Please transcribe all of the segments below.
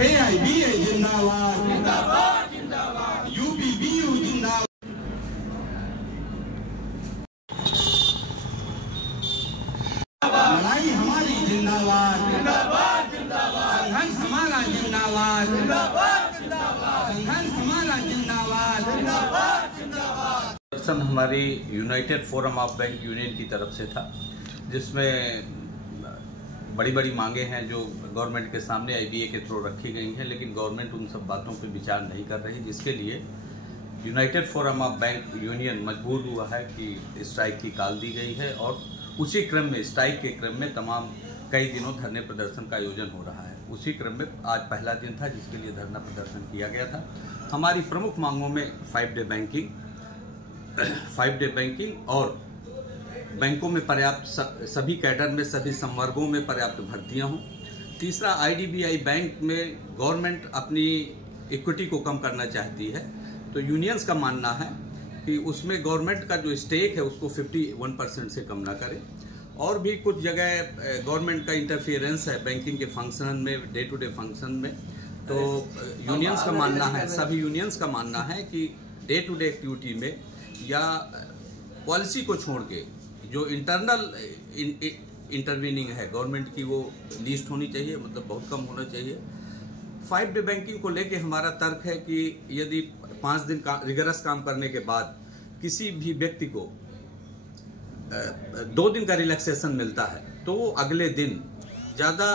AIBA जिंदाबाद जिंदाबाद जिंदाबाद, UPBU जिंदाबाद। लड़ाई हमारी जिंदाबाद जिंदाबाद जिंदाबाद, संघर्ष हमारा जिंदाबाद जिंदाबाद जिंदाबाद, संघर्ष हमारा जिंदाबाद जिंदाबाद जिंदाबाद। दर्शन हमारी United forum of bank union की तरफ से था, जिसमें बड़ी बड़ी मांगे हैं जो गवर्नमेंट के सामने आईबीए के थ्रू रखी गई हैं, लेकिन गवर्नमेंट उन सब बातों पर विचार नहीं कर रही, जिसके लिए United forum of bank union मजबूर हुआ है कि स्ट्राइक की कॉल दी गई है। और उसी क्रम में स्ट्राइक के क्रम में तमाम कई दिनों धरने प्रदर्शन का आयोजन हो रहा है। उसी क्रम में आज पहला दिन था जिसके लिए धरना प्रदर्शन किया गया था। हमारी प्रमुख मांगों में 5 डे बैंकिंग और बैंकों में पर्याप्त सभी कैडर में सभी संवर्गों में पर्याप्त भर्तियां हों। तीसरा, आईडीबीआई बैंक में गवर्नमेंट अपनी इक्विटी को कम करना चाहती है, तो यूनियंस का मानना है कि उसमें गवर्नमेंट का जो स्टेक है उसको 51% से कम ना करे। और भी कुछ जगह गवर्नमेंट का इंटरफियरेंस है बैंकिंग के फंक्शन में, डे टू डे फंक्शन में, तो यूनियंस का मानना है, सभी यूनियंस का मानना है कि डे टू डे एक्टिविटी में या पॉलिसी को छोड़ के जो इंटरनल इंटरवीनिंग है गवर्नमेंट की, वो लिस्ट होनी चाहिए, मतलब बहुत कम होना चाहिए। 5 डे बैंकिंग को लेके हमारा तर्क है कि यदि 5 दिन का रिगरस काम करने के बाद किसी भी व्यक्ति को 2 दिन का रिलैक्सेशन मिलता है, तो वो अगले दिन ज़्यादा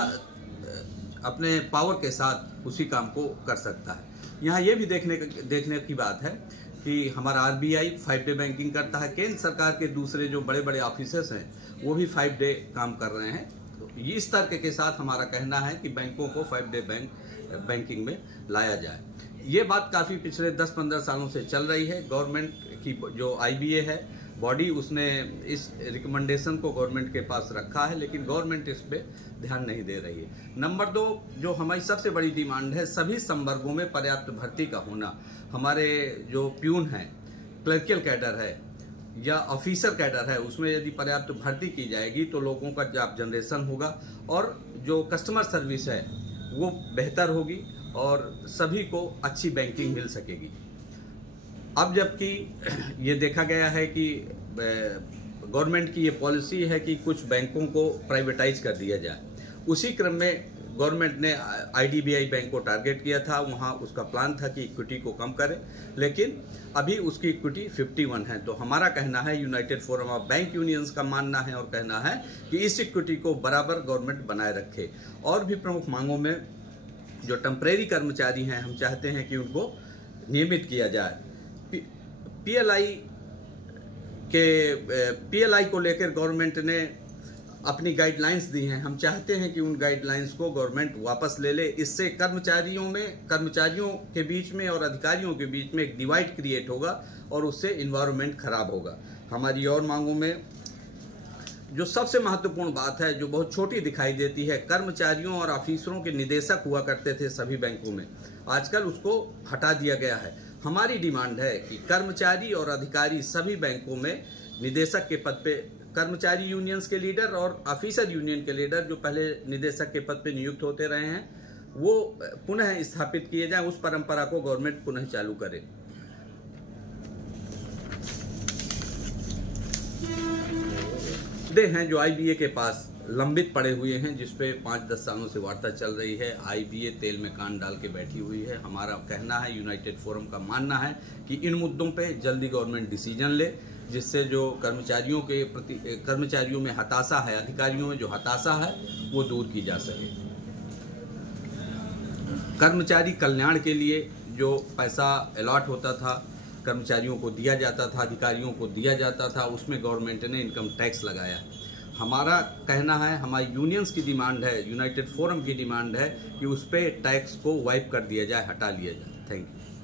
अपने पावर के साथ उसी काम को कर सकता है। यहाँ ये भी देखने की बात है कि हमारा आरबीआई 5 डे बैंकिंग करता है, केंद्र सरकार के दूसरे जो बड़े बड़े ऑफिसर्स हैं वो भी 5 डे काम कर रहे हैं। तो इस तर्क के साथ हमारा कहना है कि बैंकों को 5 डे बैंकिंग में लाया जाए। ये बात काफ़ी पिछले 10-15 सालों से चल रही है। गवर्नमेंट की जो आईबीए है बॉडी, उसने इस रिकमेंडेशन को गवर्नमेंट के पास रखा है, लेकिन गवर्नमेंट इस पे ध्यान नहीं दे रही है। नंबर 2, जो हमारी सबसे बड़ी डिमांड है, सभी संवर्गों में पर्याप्त भर्ती का होना। हमारे जो प्यून हैं, क्लर्कियल कैडर है या ऑफिसर कैडर है, उसमें यदि पर्याप्त भर्ती की जाएगी तो लोगों का जॉब जनरेशन होगा और जो कस्टमर सर्विस है वो बेहतर होगी और सभी को अच्छी बैंकिंग मिल सकेगी। अब जबकि ये देखा गया है कि गवर्नमेंट की ये पॉलिसी है कि कुछ बैंकों को प्राइवेटाइज कर दिया जाए, उसी क्रम में गवर्नमेंट ने आईडीबीआई बैंक को टारगेट किया था। वहाँ उसका प्लान था कि इक्विटी को कम करे, लेकिन अभी उसकी इक्विटी 51 है। तो हमारा कहना है, United forum of bank unions का मानना है और कहना है कि इस इक्विटी को बराबर गवर्नमेंट बनाए रखे। और भी प्रमुख मांगों में जो टेम्परेरी कर्मचारी हैं, हम चाहते हैं कि उनको नियमित किया जाए। पीएलआई को लेकर गवर्नमेंट ने अपनी गाइडलाइंस दी हैं। हम चाहते हैं कि उन गाइडलाइंस को गवर्नमेंट वापस ले ले। इससे कर्मचारियों के बीच में और अधिकारियों के बीच में एक डिवाइड क्रिएट होगा और उससे इन्वायरमेंट खराब होगा। हमारी और मांगों में जो सबसे महत्वपूर्ण बात है, जो बहुत छोटी दिखाई देती है, कर्मचारियों और ऑफिसरों के निदेशक हुआ करते थे सभी बैंकों में, आजकल उसको हटा दिया गया है। हमारी डिमांड है कि कर्मचारी और अधिकारी सभी बैंकों में निदेशक के पद पे, कर्मचारी यूनियंस के लीडर और ऑफिसर यूनियन के लीडर जो पहले निदेशक के पद पे नियुक्त होते रहे हैं, वो पुनः स्थापित किए जाएं। उस परंपरा को गवर्नमेंट पुनः चालू करे। मुद्दे हैं जो आईबीए के पास लंबित पड़े हुए हैं, जिसपे 5-10 सालों से वार्ता चल रही है। आईबीए तेल में कान डाल के बैठी हुई है। हमारा कहना है, यूनाइटेड फोरम का मानना है कि इन मुद्दों पे जल्दी गवर्नमेंट डिसीजन ले, जिससे जो कर्मचारियों में हताशा है, अधिकारियों में जो हताशा है, वो दूर की जा सके। कर्मचारी कल्याण के लिए जो पैसा अलॉट होता था, कर्मचारियों को दिया जाता था, अधिकारियों को दिया जाता था, उसमें गवर्नमेंट ने इनकम टैक्स लगाया। हमारा कहना है, हमारी यूनियंस की डिमांड है, यूनाइटेड फोरम की डिमांड है कि उस पर टैक्स को वाइप कर दिया जाए, हटा लिया जाए। Thank you.